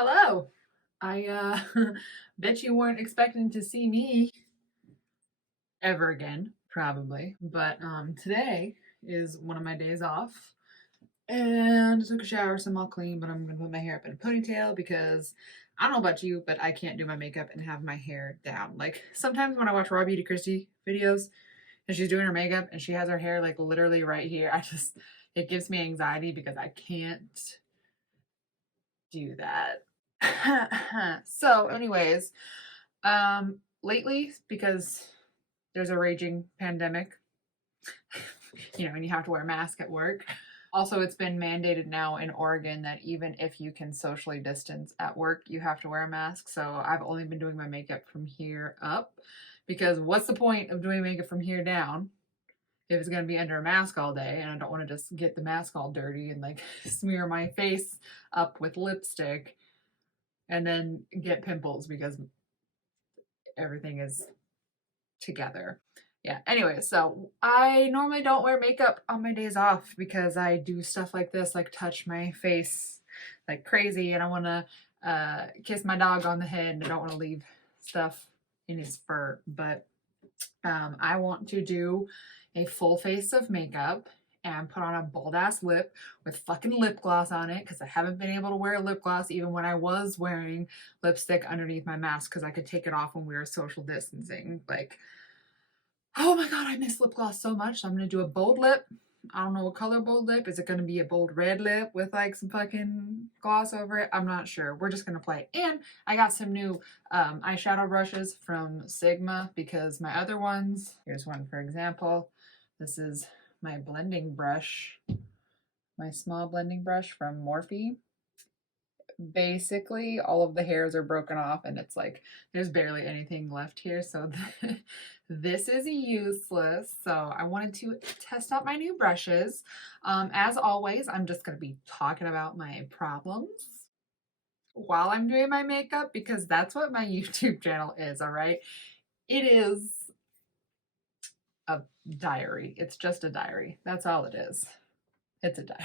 Hello. I bet you weren't expecting to see me ever again, probably. But today is one of my days off. And I took a shower, so I'm all clean, but I'm gonna put my hair up in a ponytail because I don't know about you, but I can't do my makeup and have my hair down. Like sometimes when I watch Raw Beauty Christie videos and she's doing her makeup and she has her hair like literally right here, it gives me anxiety because I can't do that. So, anyways, lately, because there's a raging pandemic, and you have to wear a mask at work. Also, it's been mandated now in Oregon that even if you can socially distance at work, you have to wear a mask. So I've only been doing my makeup from here up because what's the point of doing makeup from here down if it's going to be under a mask all day and I don't want to just get the mask all dirty and like smear my face up with lipstick and then get pimples because everything is together. Yeah, anyway, so I normally don't wear makeup on my days off because I do stuff like this, like touch my face like crazy, and I want to kiss my dog on the head and I don't want to leave stuff in his fur. But I want to do a full face of makeup and put on a bold ass lip with fucking lip gloss on it because I haven't been able to wear lip gloss even when I was wearing lipstick underneath my mask because I could take it off when we were social distancing. Like, oh my god, I miss lip gloss so much. So I'm gonna do a bold lip. I don't know what color bold lip. Is it gonna be a bold red lip with like some fucking gloss over it? I'm not sure. We're just gonna play. And I got some new eyeshadow brushes from Sigma because my other ones, here's one for example. This is my blending brush, my small blending brush from Morphe. Basically all of the hairs are broken off and it's like there's barely anything left here, so this is useless. So I wanted to test out my new brushes. As always, I'm just going to be talking about my problems while I'm doing my makeup because that's what my YouTube channel is. All right, it is a diary. It's just a diary. That's all it is. It's a diary.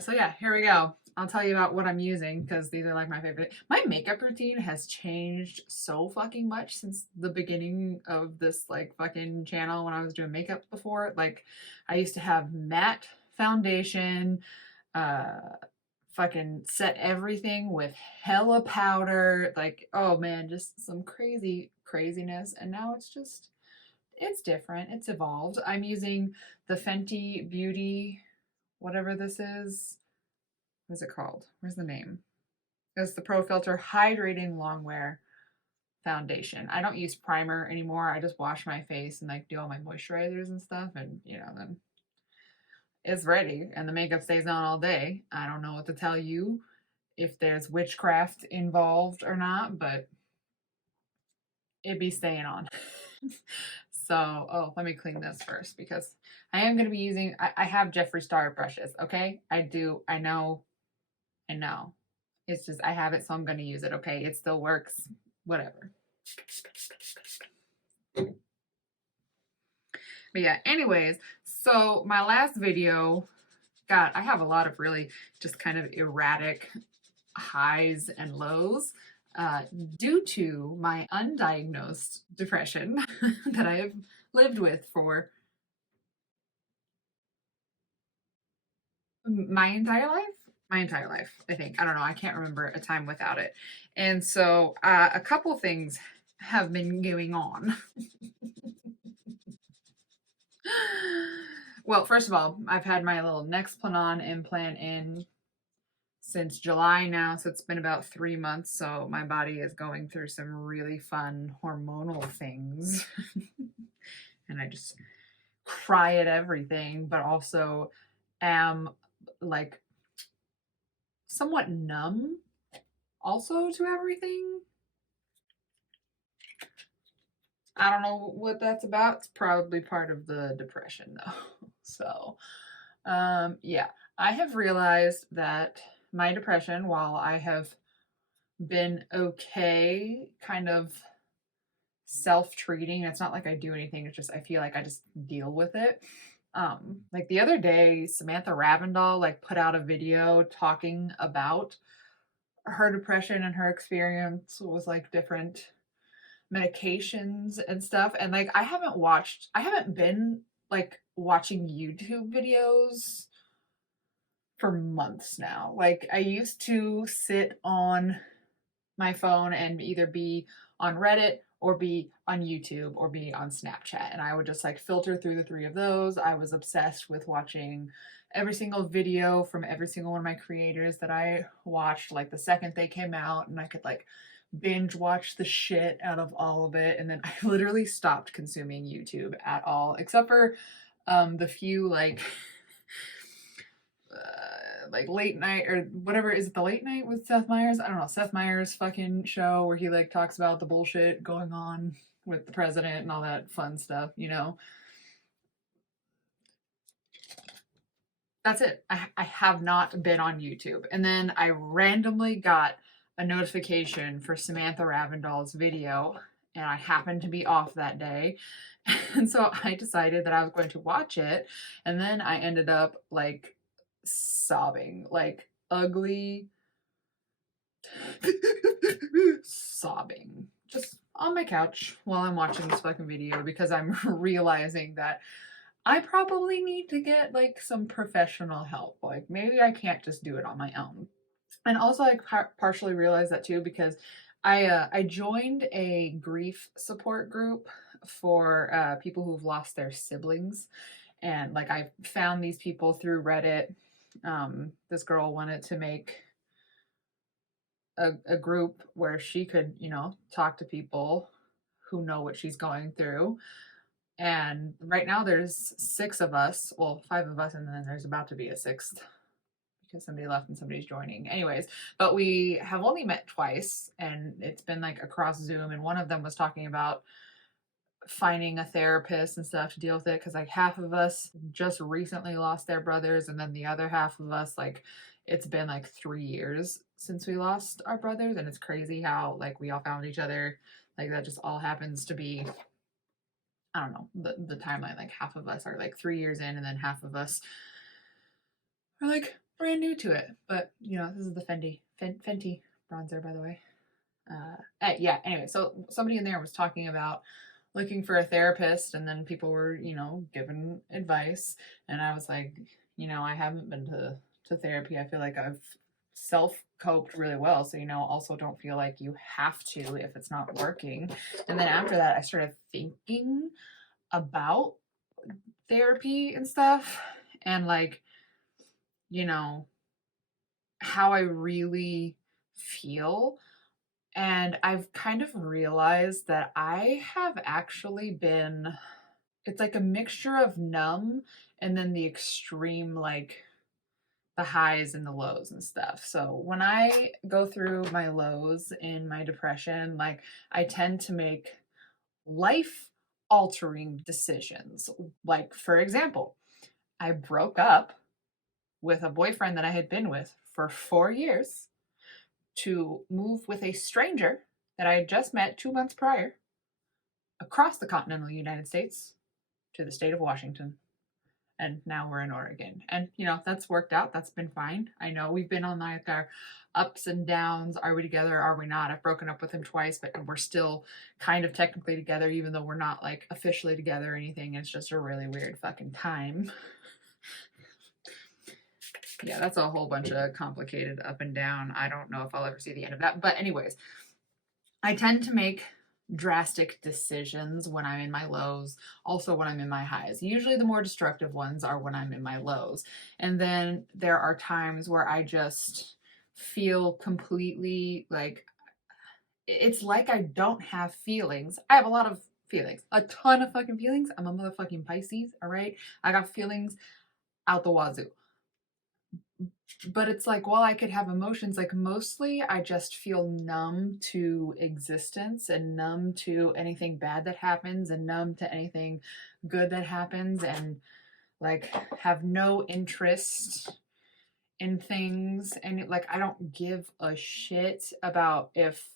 So yeah, here we go. I'll tell you about what I'm using because these are like my favorite. My makeup routine has changed so fucking much since the beginning of this like fucking channel when I was doing makeup before. Like I used to have matte foundation, uh fucking set everything with hella powder, like oh man, just some craziness. And now it's different. It's evolved. I'm using the Fenty Beauty whatever this is. What's it called? Where's the name? It's the Pro Filter Hydrating Longwear Foundation. I don't use primer anymore. I just wash my face and like do all my moisturizers and stuff, and then it's ready and the makeup stays on all day. I don't know what to tell you if there's witchcraft involved or not, but it be staying on. So, oh, let me clean this first because I am going to be using, I have Jeffree Star brushes, okay? I do, I know. It's just, I have it, so I'm going to use it, okay? It still works, whatever. But yeah, anyways, so my last video, God, I have a lot of really just kind of erratic highs and lows due to my undiagnosed depression that I have lived with for my entire life. My entire life, I think. I don't know. I can't remember a time without it. And so a couple things have been going on. Well, first of all, I've had my little Nexplanon implant in since July now, so it's been about 3 months. So my body is going through some really fun hormonal things. And I just cry at everything, but also am like somewhat numb also to everything. I don't know what that's about. It's probably part of the depression though. So, yeah, I have realized that my depression, while I have been okay, kind of self-treating, it's not like I do anything. It's just, I feel like I just deal with it. Like the other day, Samantha Ravendall like put out a video talking about her depression and her experience with like different medications and stuff. And like I haven't been like watching YouTube videos for months now. Like I used to sit on my phone and either be on Reddit or be on YouTube or be on Snapchat. And I would just like filter through the three of those. I was obsessed with watching every single video from every single one of my creators that I watched like the second they came out, and I could like binge watch the shit out of all of it. And then I literally stopped consuming YouTube at all, except for the few like late night or whatever. Is it the late night with Seth Meyers? I don't know. Seth Meyers fucking show where he like talks about the bullshit going on with the president and all that fun stuff, you know? That's it. I have not been on YouTube. And then I randomly got a notification for Samantha Ravendall's video, and I happened to be off that day. And so I decided that I was going to watch it. And then I ended up like sobbing, like ugly sobbing, just on my couch while I'm watching this fucking video, because I'm realizing that I probably need to get like some professional help. Like maybe I can't just do it on my own. And also I partially realized that too because I joined a grief support group for people who've lost their siblings, and like I found these people through Reddit. This girl wanted to make a group where she could, you know, talk to people who know what she's going through. And right now there's 6 of us, well, 5 of us, and then there's about to be a 6th because somebody left and somebody's joining. Anyways, but we have only met twice, and it's been like across Zoom, and one of them was talking about finding a therapist and stuff to deal with it, because like half of us just recently lost their brothers, and then the other half of us, like it's been like 3 years since we lost our brothers. And it's crazy how like we all found each other, like that just all happens to be, I don't know, the timeline. Like half of us are like 3 years in, and then half of us are like brand new to it. But you know, this is the Fenty bronzer, by the way. Yeah, anyway, so somebody in there was talking about looking for a therapist, and then people were, you know, giving advice, and I was like, you know, I haven't been to therapy. I feel like I've self coped really well, so you know, also don't feel like you have to if it's not working. And then after that I started thinking about therapy and stuff, and like, you know, how I really feel. And I've kind of realized that I have actually been, it's like a mixture of numb and then the extreme, like the highs and the lows and stuff. So when I go through my lows in my depression, like I tend to make life altering decisions. Like, for example, I broke up with a boyfriend that I had been with for 4 years to move with a stranger that I had just met 2 months prior across the continental United States to the state of Washington. And now we're in Oregon. And, you know, that's worked out. That's been fine. I know we've been on like our ups and downs. Are we together? Are we not? I've broken up with him twice, but we're still kind of technically together, even though we're not like officially together or anything. It's just a really weird fucking time. Yeah, that's a whole bunch of complicated up and down. I don't know if I'll ever see the end of that. But anyways, I tend to make drastic decisions when I'm in my lows, also when I'm in my highs. Usually the more destructive ones are when I'm in my lows. And then there are times where I just feel completely like, it's like I don't have feelings. I have a lot of feelings, a ton of fucking feelings. I'm a motherfucking Pisces, all right? I got feelings out the wazoo. But it's like, while I could have emotions, like mostly I just feel numb to existence and numb to anything bad that happens and numb to anything good that happens, and like have no interest in things. And like I don't give a shit about if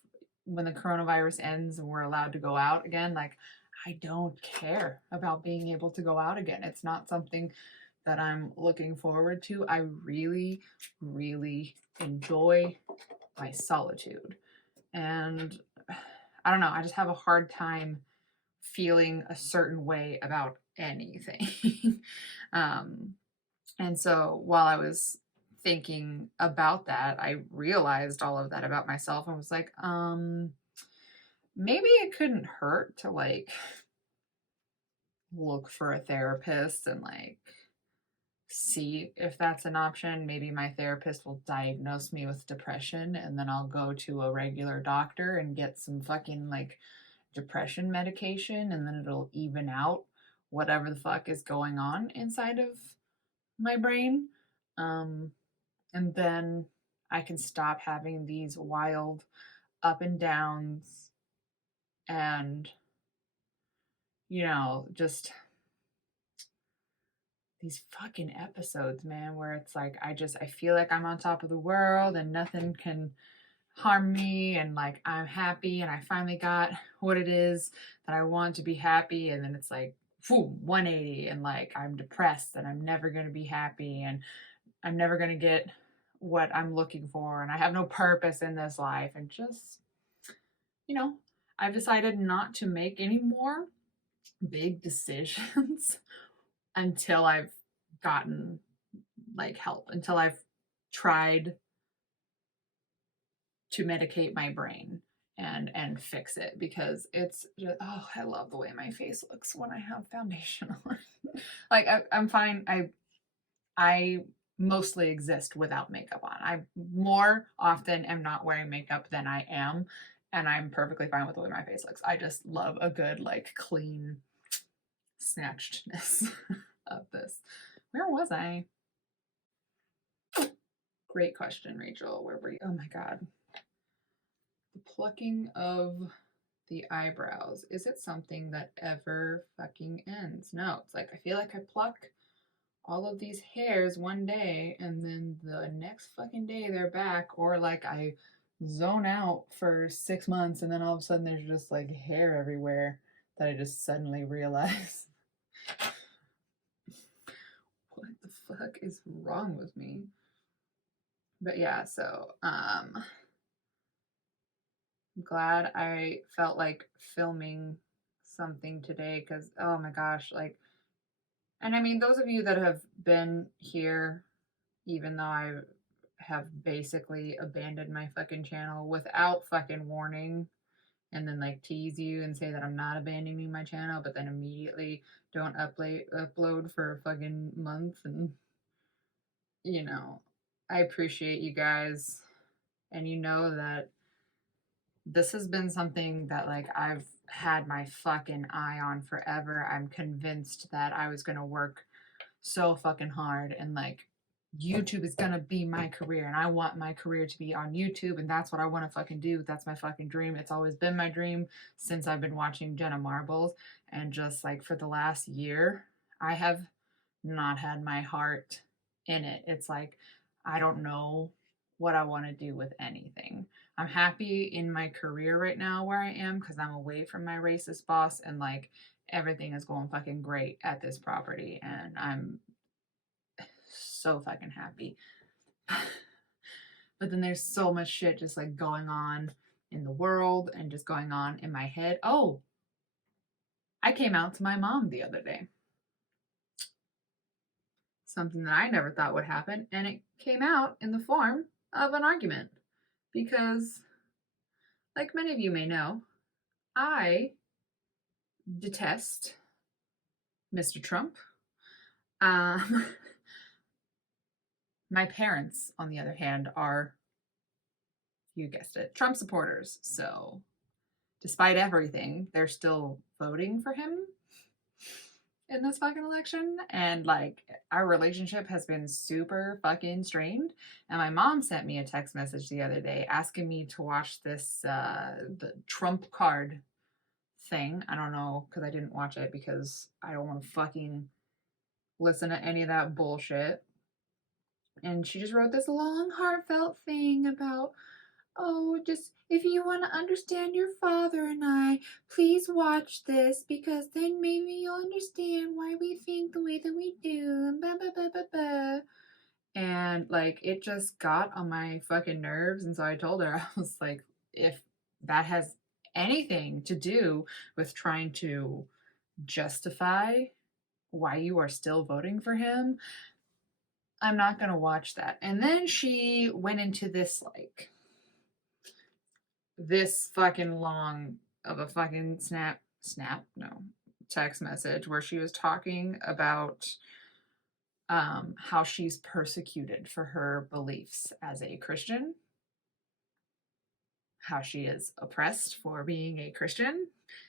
when the coronavirus ends and we're allowed to go out again. Like I don't care about being able to go out again. It's not something that I'm looking forward to. I really, really enjoy my solitude. And I don't know, I just have a hard time feeling a certain way about anything. um, and so while I was thinking about that, I realized all of that about myself and was like, maybe it couldn't hurt to like look for a therapist and like see if that's an option. Maybe my therapist will diagnose me with depression and then I'll go to a regular doctor and get some fucking like depression medication and then it'll even out whatever the fuck is going on inside of my brain. Um, and then I can stop having these wild up and downs and, just these fucking episodes, man, where it's like I feel like I'm on top of the world and nothing can harm me and like I'm happy and I finally got what it is that I want to be happy and then it's like 180 and like I'm depressed and I'm never going to be happy and I'm never going to get what I'm looking for and I have no purpose in this life and just you know I've decided not to make any more big decisions until I've gotten like help, until I've tried to medicate my brain and fix it because it's just, oh, I love the way my face looks when I have foundation on. Like I'm fine. I mostly exist without makeup on. I more often am not wearing makeup than I am, and I'm perfectly fine with the way my face looks. I just love a good like clean snatchedness of this. Where was I? Great question, Rachel. Where were you? Oh my god. The plucking of the eyebrows. Is it something that ever fucking ends? No, it's like I feel like I pluck all of these hairs one day and then the next fucking day they're back, or like I zone out for 6 months and then all of a sudden there's just like hair everywhere that I just suddenly realize. What the fuck is wrong with me? But yeah, so I'm glad I felt like filming something today because oh my gosh, like, and I mean, those of you that have been here, even though I have basically abandoned my fucking channel without fucking warning, and then like tease you and say that I'm not abandoning my channel, but then immediately don't upload for a fucking month, and I appreciate you guys, and that this has been something that like I've had my fucking eye on forever. I'm convinced that I was going to work so fucking hard and like YouTube is going to be my career and I want my career to be on YouTube and that's what I want to fucking do. That's my fucking dream. It's always been my dream since I've been watching Jenna Marbles, and just like for the last year I have not had my heart in it. It's like I don't know what I want to do with anything. I'm happy in my career right now where I am because I'm away from my racist boss and like everything is going fucking great at this property and I'm so fucking happy. But then there's so much shit just like going on in the world and just going on in my head. Oh, I came out to my mom the other day. Something that I never thought would happen, and it came out in the form of an argument. Because, like many of you may know, I detest Mr. Trump. Um, my parents, on the other hand, are, you guessed it, Trump supporters. So, despite everything, they're still voting for him in this fucking election. And like our relationship has been super fucking strained. And my mom sent me a text message the other day asking me to watch this the Trump card thing. I don't know, because I didn't watch it because I don't want to fucking listen to any of that bullshit. And she just wrote this long heartfelt thing about oh, just if you want to understand your father and I, please watch this because then maybe you'll understand why we think the way that we do. And blah, blah, blah, blah, blah. And like it just got on my fucking nerves. And so I told her, I was like, if that has anything to do with trying to justify why you are still voting for him, I'm not going to watch that. And then she went into this fucking long of a fucking text message where she was talking about how she's persecuted for her beliefs as a Christian, how she is oppressed for being a Christian.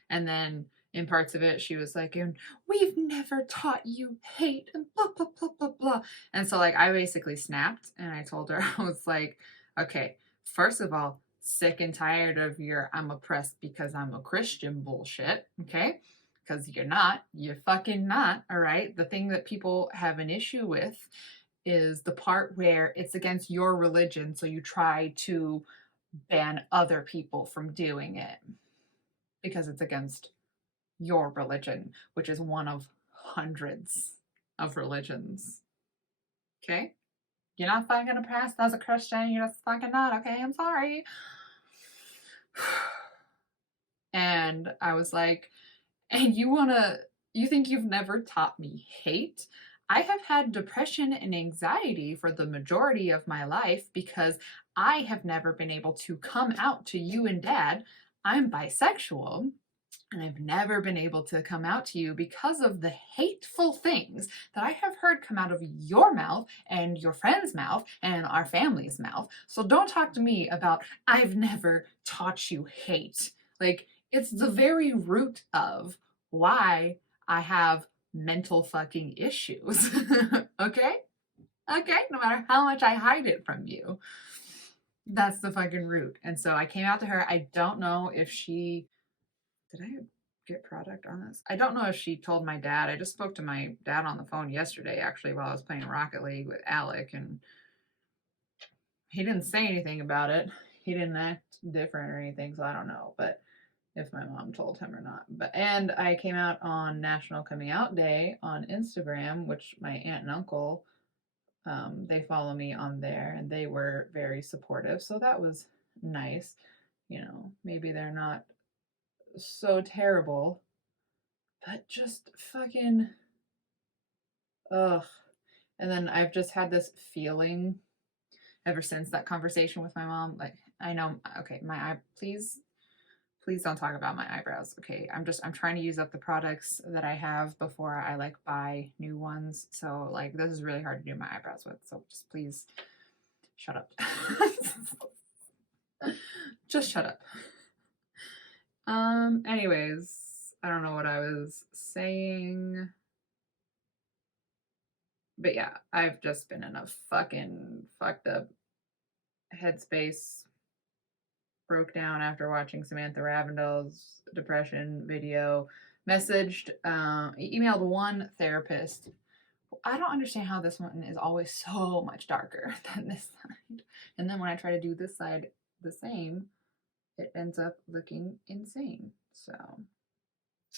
And then in parts of it, she was like, and we've never taught you hate and blah, blah, blah, blah, blah. And so, like, I basically snapped and I told her, I was like, okay, first of all, sick and tired of your I'm oppressed because I'm a Christian bullshit, okay? Because you're fucking not, all right? The thing that people have an issue with is the part where it's against your religion, so you try to ban other people from doing it because it's against your religion, which is one of hundreds of religions. Okay? You're not fucking oppressed as a Christian. You're just fucking not. Okay? I'm sorry. And I was like, and you think you've never taught me hate? I have had depression and anxiety for the majority of my life because I have never been able to come out to you and Dad. I'm bisexual. And I've never been able to come out to you because of the hateful things that I have heard come out of your mouth and your friend's mouth and our family's mouth. So don't talk to me about I've never taught you hate. Like, it's the very root of why I have mental fucking issues. Okay? Okay? No matter how much I hide it from you. That's the fucking root. And so I came out to her. I don't know if she did I get product on this? I don't know if she told my dad. I just spoke to my dad on the phone yesterday, actually, while I was playing Rocket League with Alec, and he didn't say anything about it. He didn't act different or anything, so I don't know. But if my mom told him or not. And I came out on National Coming Out Day on Instagram, which my aunt and uncle, they follow me on there, and they were very supportive. So that was nice. You know, maybe they're not so terrible, but just fucking ugh. And then I've just had this feeling ever since that conversation with my mom. Like, I know, okay, please don't talk about my eyebrows. Okay, I'm trying to use up the products that I have before I like buy new ones. So like this is really hard to do my eyebrows with. So just please shut up. Just shut up. Anyways, I don't know what I was saying. But yeah, I've just been in a fucking fucked up headspace. Broke down after watching Samantha Ravendell's depression video. Emailed one therapist. I don't understand how this one is always so much darker than this side. And then when I try to do this side the same, it ends up looking insane.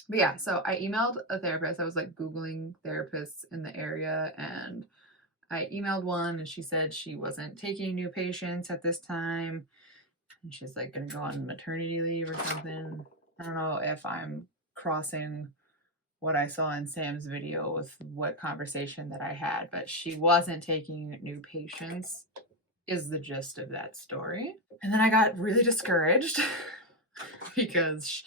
But yeah, so I emailed a therapist. I was like Googling therapists in the area, and I emailed one, and she said she wasn't taking new patients at this time. And she's like going to go on maternity leave or something. I don't know if I'm crossing what I saw in Sam's video with what conversation that I had, but she wasn't taking new patients, is the gist of that story. And then I got really discouraged because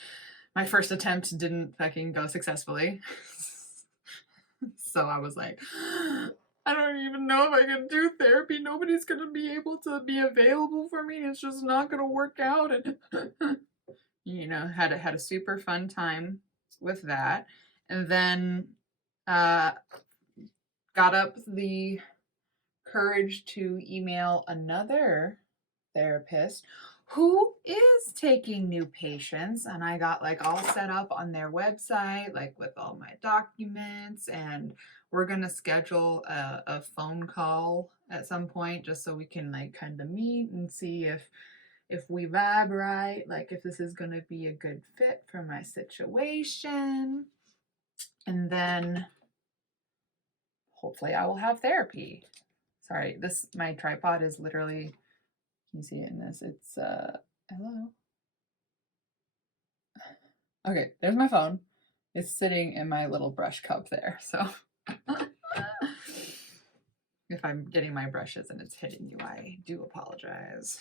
my first attempt didn't fucking go successfully. So I was like, I don't even know if I can do therapy. Nobody's going to be able to be available for me. It's just not going to work out. And, you know, had a super fun time with that. And then got up the courage to email another therapist who is taking new patients, and I got like all set up on their website, like with all my documents, and we're gonna schedule a phone call at some point just so we can like kind of meet and see if if we vibe right, like if this is going to be a good fit for my situation. And then hopefully I will have therapy. Sorry, my tripod is literally, can you see it in this? It's hello. Okay, there's my phone. It's sitting in my little brush cup there. So if I'm getting my brushes and it's hitting you, I do apologize.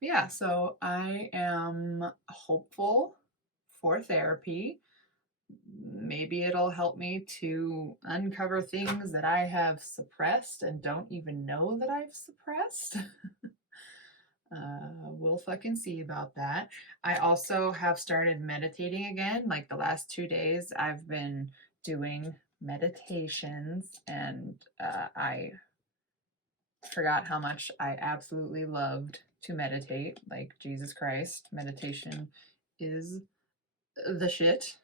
But yeah, so I am hopeful for therapy. Maybe it'll help me to uncover things that I have suppressed and don't even know that I've suppressed. We'll fucking see about that. I also have started meditating again. Like the last 2 days, I've been doing meditations, and I forgot how much I absolutely loved to meditate. Like, Jesus Christ, meditation is the shit.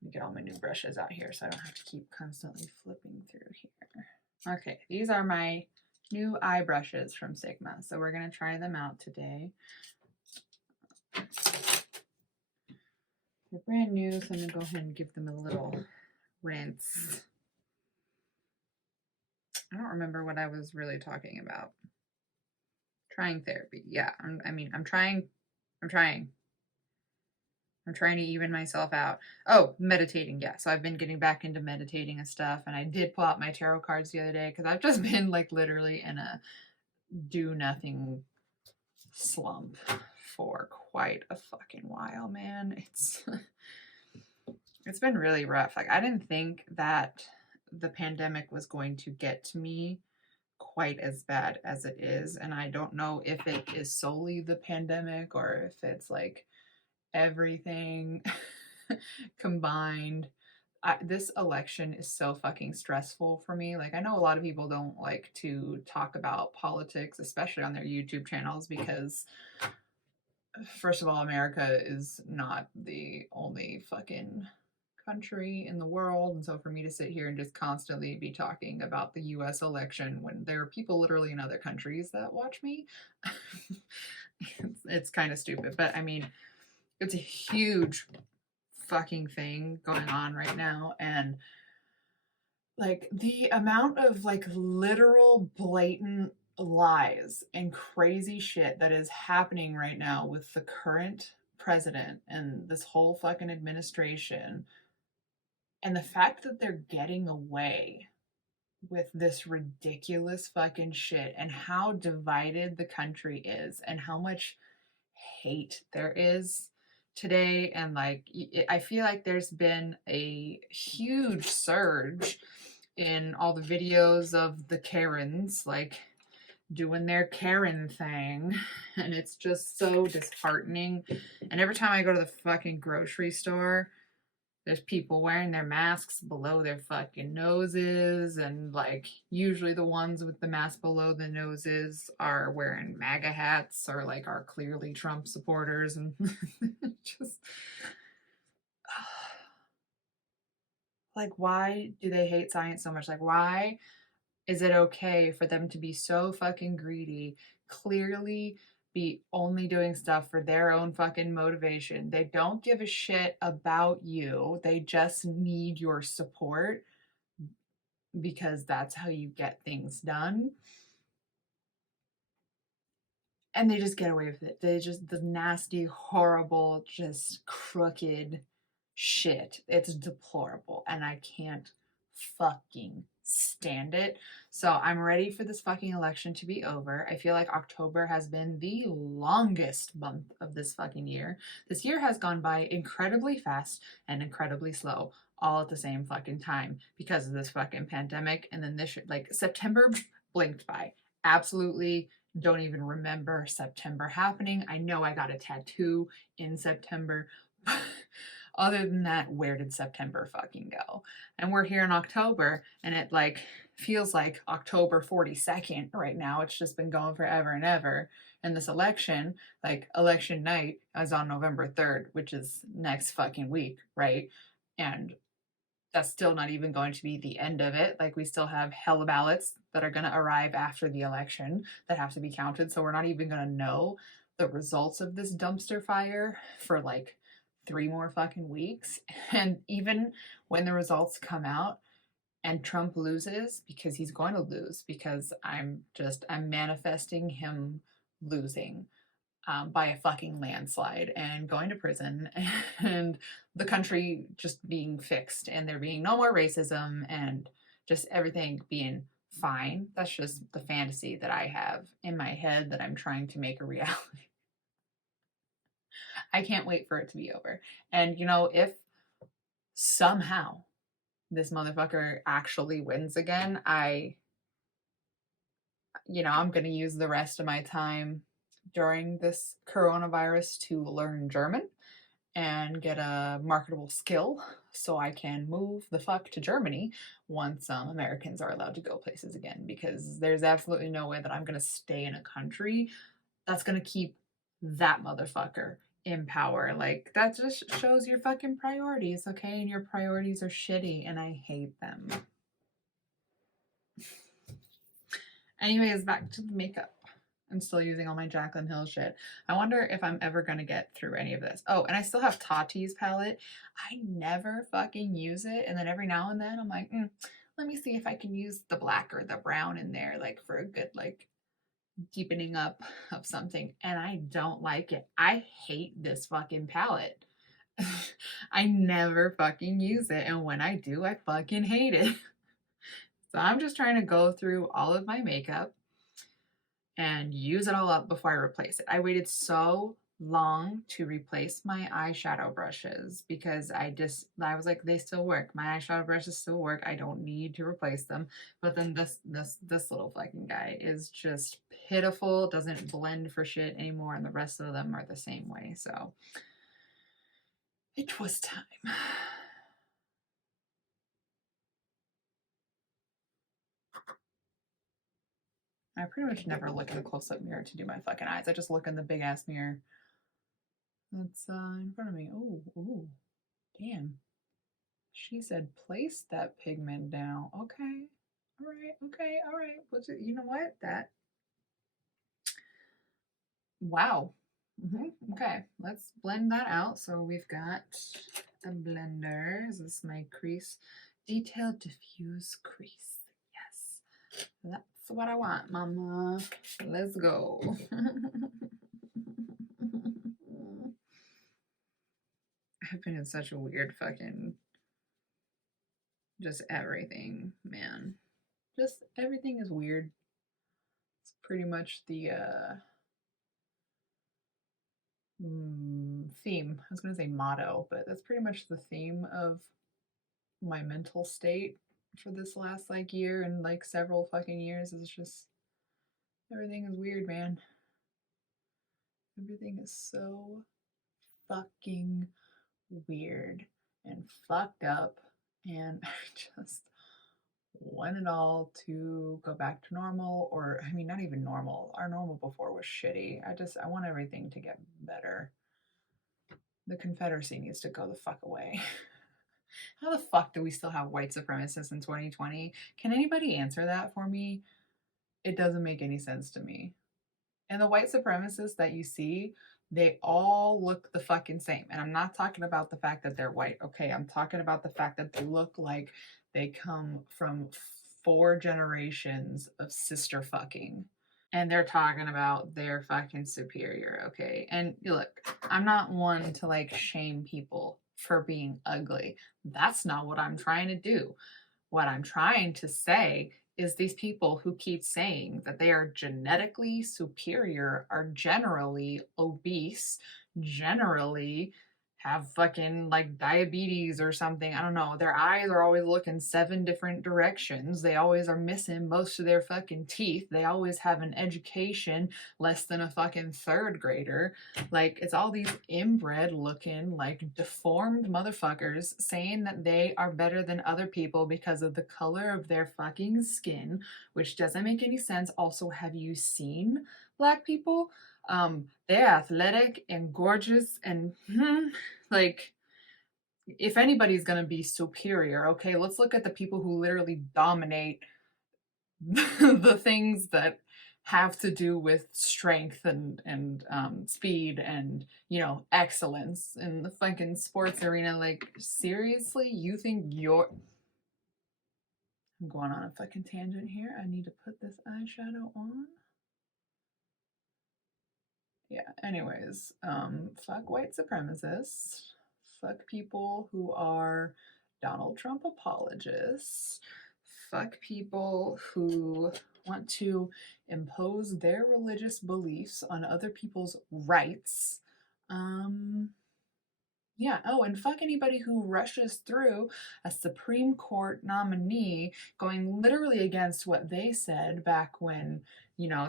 Let me get all my new brushes out here so I don't have to keep constantly flipping through here. Okay, these are my new eye brushes from Sigma, so we're going to try them out today. They're brand new, so I'm going to go ahead and give them a little rinse. I don't remember what I was really talking about. Trying therapy. Yeah, I'm trying to even myself out. Oh, meditating. Yeah. So I've been getting back into meditating and stuff. And I did pull out my tarot cards the other day because I've just been like literally in a do nothing slump for quite a fucking while, man. It's been really rough. Like I didn't think that the pandemic was going to get to me quite as bad as it is. And I don't know if it is solely the pandemic or if it's like everything combined. This election is so fucking stressful for me. Like, I know a lot of people don't like to talk about politics, especially on their YouTube channels, because, first of all, America is not the only fucking country in the world. And so for me to sit here and just constantly be talking about the US election when there are people literally in other countries that watch me, it's kind of stupid. But I mean, it's a huge fucking thing going on right now, and like the amount of like literal blatant lies and crazy shit that is happening right now with the current president and this whole fucking administration, and the fact that they're getting away with this ridiculous fucking shit, and how divided the country is, and how much hate there is today. And like I feel like there's been a huge surge in all the videos of the Karens like doing their Karen thing, and it's just so disheartening. And every time I go to the fucking grocery store, there's people wearing their masks below their fucking noses, and like usually the ones with the mask below the noses are wearing MAGA hats or like are clearly Trump supporters, and just like, why do they hate science so much? Like, why is it okay for them to be so fucking greedy, clearly be only doing stuff for their own fucking motivation? They don't give a shit about you. They just need your support because that's how you get things done. And they just get away with it. They just, the nasty, horrible, just crooked shit. It's deplorable. And I can't fucking stand it. So I'm ready for this fucking election to be over. I feel like October has been the longest month of this fucking year. This year has gone by incredibly fast and incredibly slow all at the same fucking time because of this fucking pandemic. And then this, like, September blinked by. Absolutely don't even remember September happening. I know I got a tattoo in September. Other than that, where did September fucking go? And we're here in October, and it like feels like October 42nd right now. It's just been going forever and ever. And this election, like election night, is on November 3rd, which is next fucking week, right? And that's still not even going to be the end of it. Like, we still have hella ballots that are going to arrive after the election that have to be counted. So we're not even going to know the results of this dumpster fire for like 3 more fucking weeks. And even when the results come out and Trump loses, because he's going to lose, because I'm manifesting him losing by a fucking landslide and going to prison and the country just being fixed and there being no more racism and just everything being fine. That's just the fantasy that I have in my head that I'm trying to make a reality. I can't wait for it to be over. And you know, if somehow this motherfucker actually wins again, I'm going to use the rest of my time during this coronavirus to learn German and get a marketable skill so I can move the fuck to Germany once Americans are allowed to go places again, because there's absolutely no way that I'm going to stay in a country that's going to keep that motherfucker in power. Like, that just shows your fucking priorities, okay? And your priorities are shitty and I hate them. Anyways, back to the makeup. I'm still using all my Jaclyn Hill shit. I wonder if I'm ever going to get through any of this. Oh, and I still have Tati's palette. I never fucking use it. And then every now and then I'm like, let me see if I can use the black or the brown in there, like for a good, like, deepening up of something. And I don't like it. I hate this fucking palette. I never fucking use it. And when I do, I fucking hate it. So I'm just trying to go through all of my makeup and use it all up before I replace it. I waited so long to replace my eyeshadow brushes because I was like, they still work. My eyeshadow brushes still work. I don't need to replace them. But then this little fucking guy is just pitiful. Doesn't blend for shit anymore, and the rest of them are the same way. So it was time. I pretty much never look in the close-up mirror to do my fucking eyes. I just look in the big-ass mirror that's in front of me. Oh, damn. She said, place that pigment down. Okay. All right. But you know what? Wow. Okay, let's blend that out. So we've got the blender. Is this my crease? Detailed diffuse crease. Yes. That's what I want, mama. Let's go. I've been in such a weird fucking just everything, man. Just everything is weird. It's pretty much the theme. I was going to say motto, but that's pretty much the theme of my mental state for this last like year and like several fucking years. Is just everything is weird, man. Everything is so fucking weird and fucked up, and I just want it all to go back to normal, or I mean, not even normal. Our normal before was shitty. I want everything to get better. The Confederacy needs to go the fuck away. How the fuck do we still have white supremacists in 2020? Can anybody answer that for me? It doesn't make any sense to me. And the white supremacists that you see, they all look the fucking same. And I'm not talking about the fact that they're white, okay? I'm talking about the fact that they look like they come from 4 generations of sister fucking. And they're talking about they're fucking superior, okay? And look, I'm not one to like shame people for being ugly. That's not what I'm trying to do. What I'm trying to say is these people who keep saying that they are genetically superior are generally obese, generally have fucking like diabetes or something. I don't know. Their eyes are always looking 7 different directions. They always are missing most of their fucking teeth. They always have an education less than a fucking 3rd grader. Like, it's all these inbred looking, like, deformed motherfuckers saying that they are better than other people because of the color of their fucking skin, which doesn't make any sense. Also, have you seen black people? They're athletic and gorgeous and like if anybody's going to be superior, okay, let's look at the people who literally dominate the things that have to do with strength and speed and excellence in the fucking sports arena. Like, seriously, you think you're— I'm going on a fucking tangent here. I need to put this eyeshadow on. Yeah, anyways, fuck white supremacists, fuck people who are Donald Trump apologists, fuck people who want to impose their religious beliefs on other people's rights. Yeah. Oh, and fuck anybody who rushes through a Supreme Court nominee going literally against what they said back when,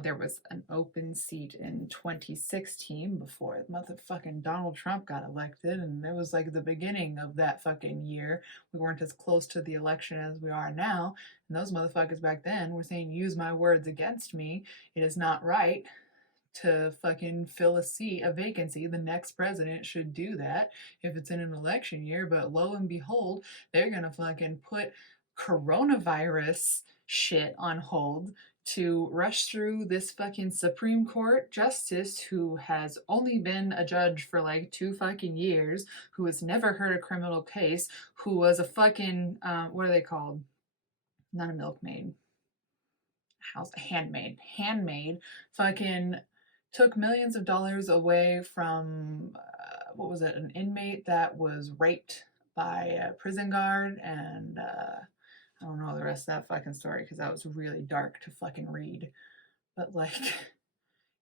there was an open seat in 2016 before motherfucking Donald Trump got elected. And it was like the beginning of that fucking year. We weren't as close to the election as we are now. And those motherfuckers back then were saying, use my words against me. It is not right to fucking fill a seat, a vacancy. The next president should do that if it's in an election year. But lo and behold, they're gonna fucking put coronavirus shit on hold to rush through this fucking Supreme Court justice who has only been a judge for like 2 fucking years, who has never heard a criminal case, who was a fucking, what are they called? Not a milkmaid. Handmaid, fucking took millions of dollars away from what was it, an inmate that was raped by a prison guard, and I don't know the rest of that fucking story because that was really dark to fucking read. But like,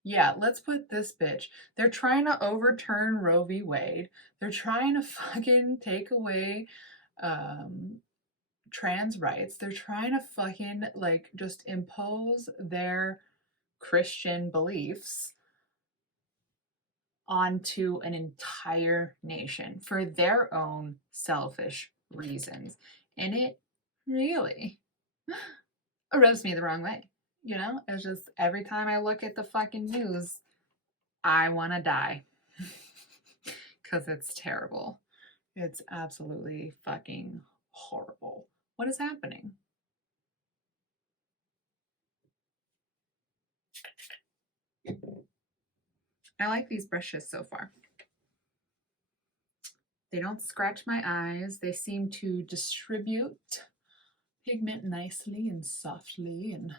yeah, let's put this bitch. They're trying to overturn Roe v. Wade. They're trying to fucking take away trans rights. They're trying to fucking like just impose their Christian beliefs onto an entire nation for their own selfish reasons. And it really rubs me the wrong way. It's just every time I look at the fucking news, I want to die because it's terrible. It's absolutely fucking horrible. What is happening? I like these brushes so far. They don't scratch my eyes. They seem to distribute pigment nicely and softly. And,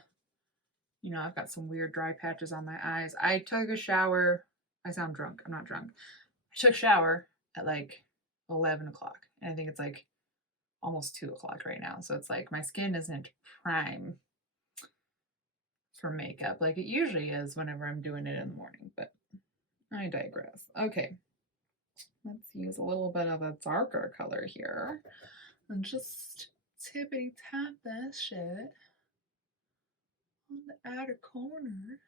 I've got some weird dry patches on my eyes. I took a shower. I sound drunk. I'm not drunk. I took a shower at like 11 o'clock. And I think it's like almost 2 o'clock right now. So it's like my skin isn't prime for makeup like it usually is whenever I'm doing it in the morning. But I digress. Okay. Let's use a little bit of a darker color here and just tippity tap that shit on the outer corner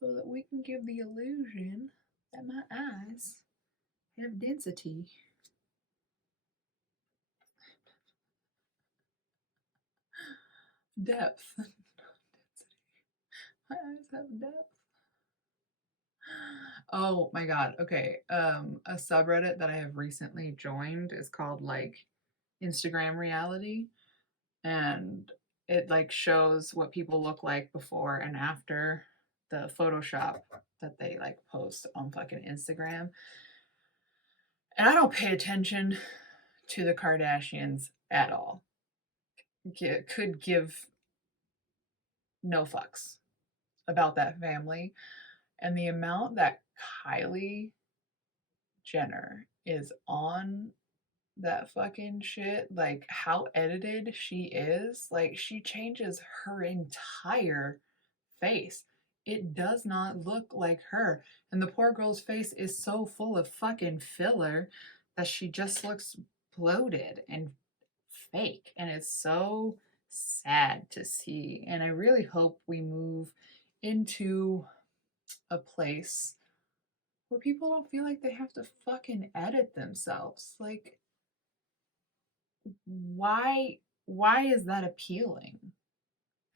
so that we can give the illusion that my eyes have density. Depth. My eyes have depth. Oh my god. Okay. A subreddit that I have recently joined is called like Instagram reality, and it like shows what people look like before and after the Photoshop that they like post on fucking Instagram. And I don't pay attention to the Kardashians at all. Could give no fucks about that family. And the amount that Kylie Jenner is on that fucking shit, like how edited she is, like she changes her entire face. It does not look like her. And the poor girl's face is so full of fucking filler that she just looks bloated and fake. And it's so sad to see. And I really hope we move into a place where people don't feel like they have to fucking edit themselves. Like, why is that appealing?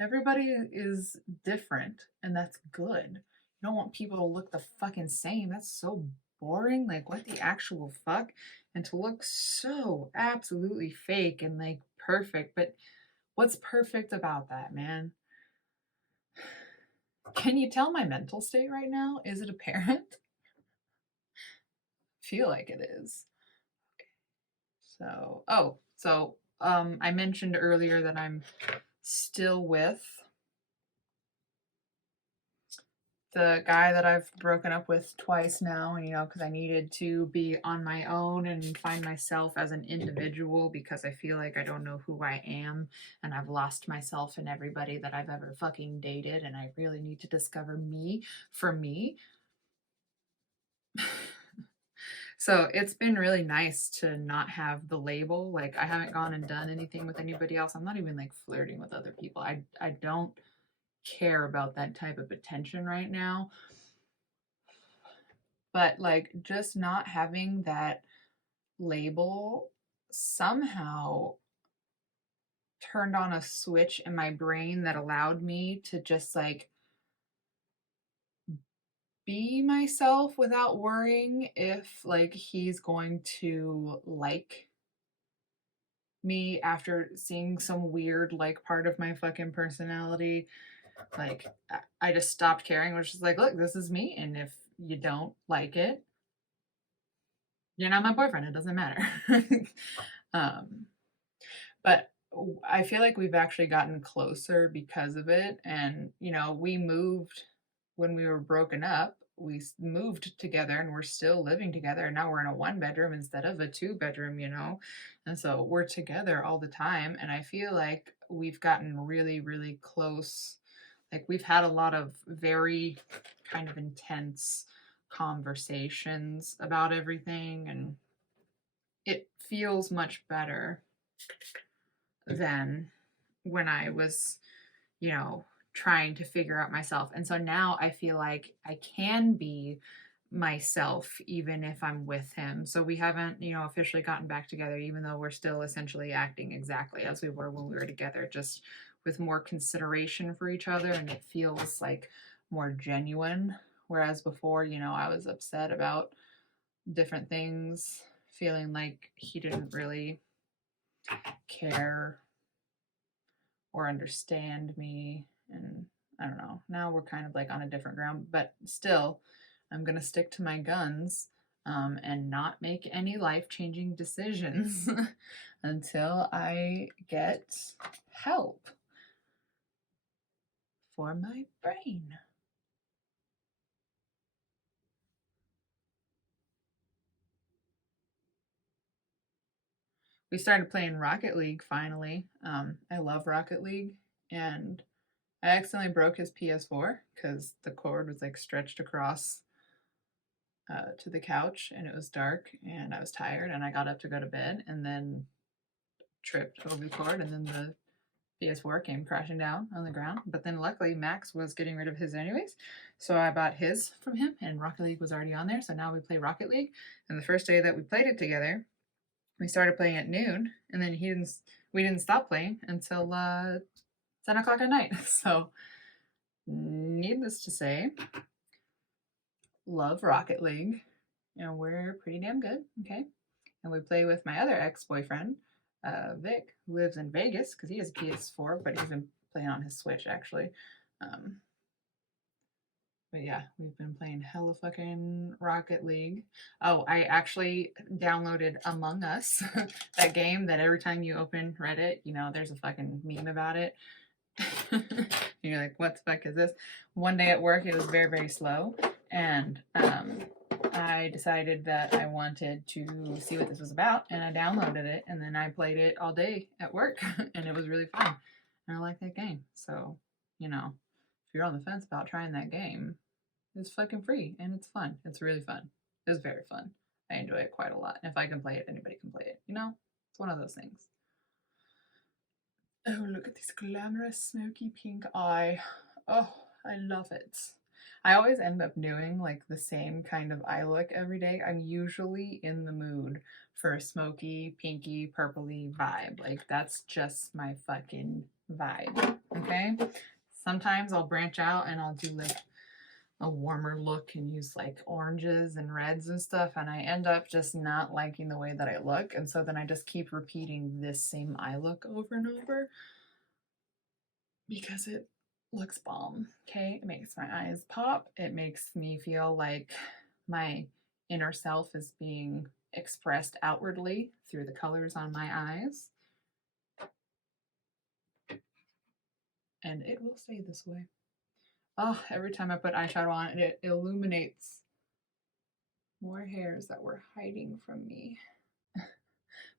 Everybody is different, and that's good. You don't want people to look the fucking same. That's so boring. Like, what the actual fuck? And to look so absolutely fake and like perfect. But what's perfect about that, man? Can you tell my mental state right now? Is it apparent? Feel like it is. So, I mentioned earlier that I'm still with the guy that I've broken up with twice now, you know, because I needed to be on my own and find myself as an individual because I feel like I don't know who I am and I've lost myself in everybody that I've ever fucking dated and I really need to discover me for me. So it's been really nice to not have the label. Like I haven't gone and done anything with anybody else. I'm not even like flirting with other people. I don't care about that type of attention right now. But like just not having that label somehow turned on a switch in my brain that allowed me to just like be myself without worrying if like he's going to like me after seeing some weird like part of my fucking personality. Like I just stopped caring, which is like, look, this is me, and if you don't like it, you're not my boyfriend. It doesn't matter. um, but I feel like we've actually gotten closer because of it. And, you know, we moved when we were broken up. We moved together and we're still living together. And now we're in a 1 bedroom instead of a 2 bedroom, you know? And so we're together all the time. And I feel like we've gotten really, really close. Like we've had a lot of very kind of intense conversations about everything. And it feels much better than when I was, you know, trying to figure out myself. And so now I feel like I can be myself even if I'm with him. So we haven't, you know, officially gotten back together, even though we're still essentially acting exactly as we were when we were together, just with more consideration for each other. And it feels like more genuine. Whereas before, you know, I was upset about different things, feeling like he didn't really care or understand me. And I don't know. Now we're kind of like on a different ground, but still, I'm going to stick to my guns and not make any life changing decisions until I get help for my brain. We started playing Rocket League finally. I love Rocket League, and I accidentally broke his PS4 because the cord was like stretched across to the couch and it was dark and I was tired and I got up to go to bed and then tripped over the cord and then the PS4 came crashing down on the ground. But then luckily Max was getting rid of his anyways. So I bought his from him and Rocket League was already on there. So now we play Rocket League. And the first day that we played it together, we started playing at noon and then we didn't stop playing until 10 o'clock at night. So needless to say, love Rocket League. And we're pretty damn good. Okay. And we play with my other ex-boyfriend, Vic, who lives in Vegas because he has a PS4, but he's been playing on his Switch actually. Um, but yeah, we've been playing hella fucking Rocket League. Oh, I actually downloaded Among Us, that game that every time you open Reddit, you know, there's a fucking meme about it. And you're like, what the fuck is this? One day at work, it was very, very slow. And I decided that I wanted to see what this was about. And I downloaded it. And then I played it all day at work. And it was really fun. And I like that game. So, you know, if you're on the fence about trying that game, it's fucking free. And it's fun. It's really fun. It's very fun. I enjoy it quite a lot. And if I can play it, anybody can play it. You know, it's one of those things. Oh, look at this glamorous smoky pink eye. Oh, I love it. I always end up doing like the same kind of eye look every day. I'm usually in the mood for a smoky, pinky, purpley vibe. Like that's just my fucking vibe. Okay? Sometimes I'll branch out and I'll do like a warmer look and use like oranges and reds and stuff, and I end up just not liking the way that I look, and so then I just keep repeating this same eye look over and over because it looks bomb. Okay, it makes my eyes pop. It makes me feel like my inner self is being expressed outwardly through the colors on my eyes, and it will stay this way. Oh, every time I put eyeshadow on, it illuminates more hairs that were hiding from me.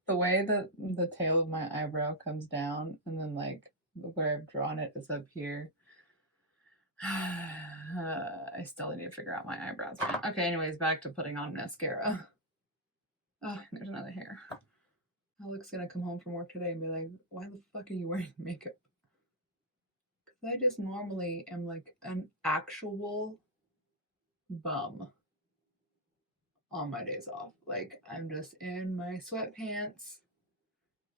The way that the tail of my eyebrow comes down and then like where I've drawn it is up here. I still need to figure out my eyebrows. Okay, anyways, back to putting on mascara. Oh, there's another hair. Alex gonna come home from work today and be like, why the fuck are you wearing makeup? Because I just normally am like an actual bum on my days off. Like, I'm just in my sweatpants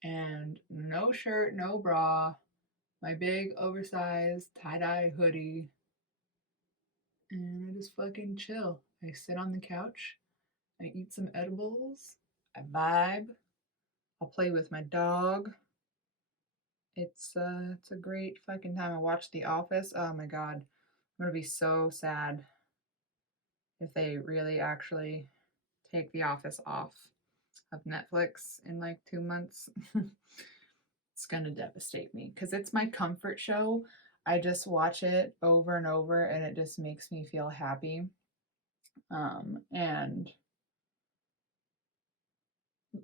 and no shirt, no bra, my big oversized tie-dye hoodie, and I just fucking chill. I sit on the couch, I eat some edibles, I vibe, I'll play with my dog. It's a great fucking time. I watch The Office. Oh my god. I'm gonna be so sad if they really actually take The Office off of Netflix in like 2 months. It's gonna devastate me because it's my comfort show. I just watch it over and over and it just makes me feel happy. And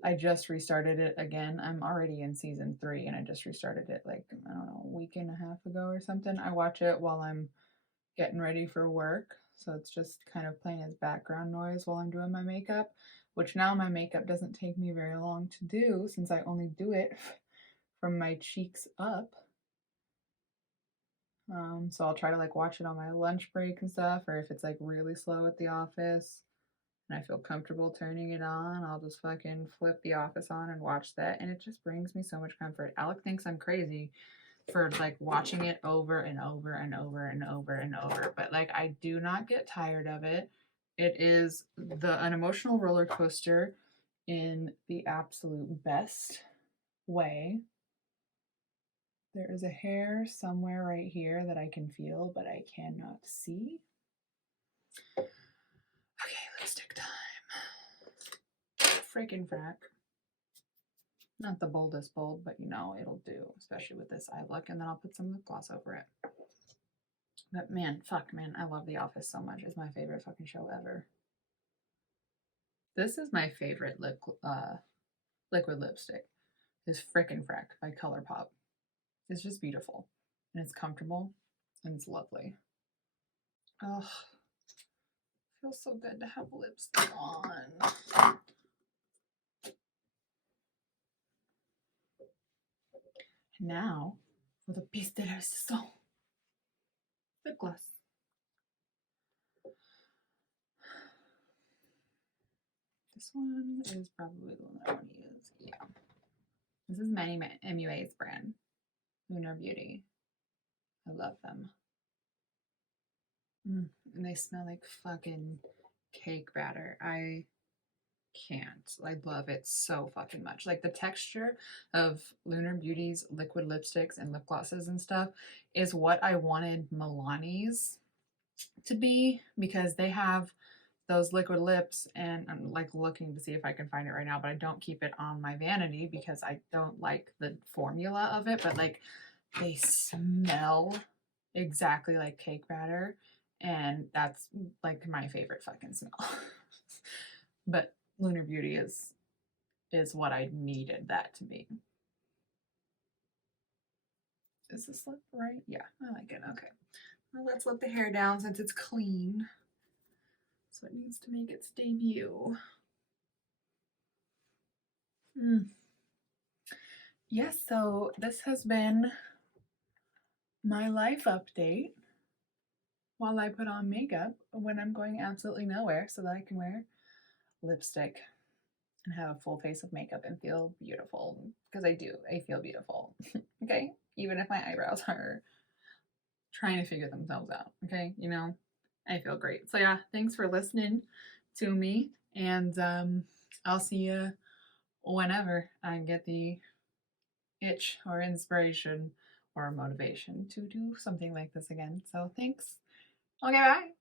I just restarted it again. I'm already in season 3 and I just restarted it like, I don't know, a week and a half ago or something. I watch it while I'm getting ready for work. So it's just kind of playing as background noise while I'm doing my makeup, which now my makeup doesn't take me very long to do since I only do it from my cheeks up. So I'll try to like watch it on my lunch break and stuff, or if it's like really slow at the office and I feel comfortable turning it on, I'll just fucking flip The Office on and watch that, and it just brings me so much comfort. Alec thinks I'm crazy for like watching it over and over and over and over and over, but like I do not get tired of it. It is an emotional roller coaster in the absolute best way. There is a hair somewhere right here that I can feel, but I cannot see. Okay, lipstick time. Freaking frack. Not the boldest bold, but you know, it'll do, especially with this eye look. And then I'll put some lip gloss over it. But man, fuck, man, I love The Office so much. It's my favorite fucking show ever. This is my favorite liquid lipstick. Is Frickin' Frack by ColourPop. It's just beautiful. And it's comfortable. And it's lovely. Oh, feels so good to have lipstick on. Now, for the piece de resistance, lip gloss. This one is probably the one I want to use. Yeah. This is Manny MUA's brand, Lunar Beauty. I love them. And they smell like fucking cake batter. I can't. I love it so fucking much. Like the texture of Lunar Beauty's liquid lipsticks and lip glosses and stuff is what I wanted Milani's to be, because they have those liquid lips, and I'm like looking to see if I can find it right now, but I don't keep it on my vanity because I don't like the formula of it, but like they smell exactly like cake batter, and that's like my favorite fucking smell. But Lunar Beauty is what I needed that to be. Is this lip right? Yeah, I like it. Okay. Well, let's let the hair down since it's clean. So it needs to make its debut. Yes, so this has been my life update while I put on makeup when I'm going absolutely nowhere so that I can wear lipstick and have a full face of makeup and feel beautiful, because I do. I feel beautiful. Okay? Even if my eyebrows are trying to figure themselves out. Okay? You know? I feel great. So yeah, thanks for listening to me, and I'll see you whenever I get the itch or inspiration or motivation to do something like this again. So thanks. Okay, bye.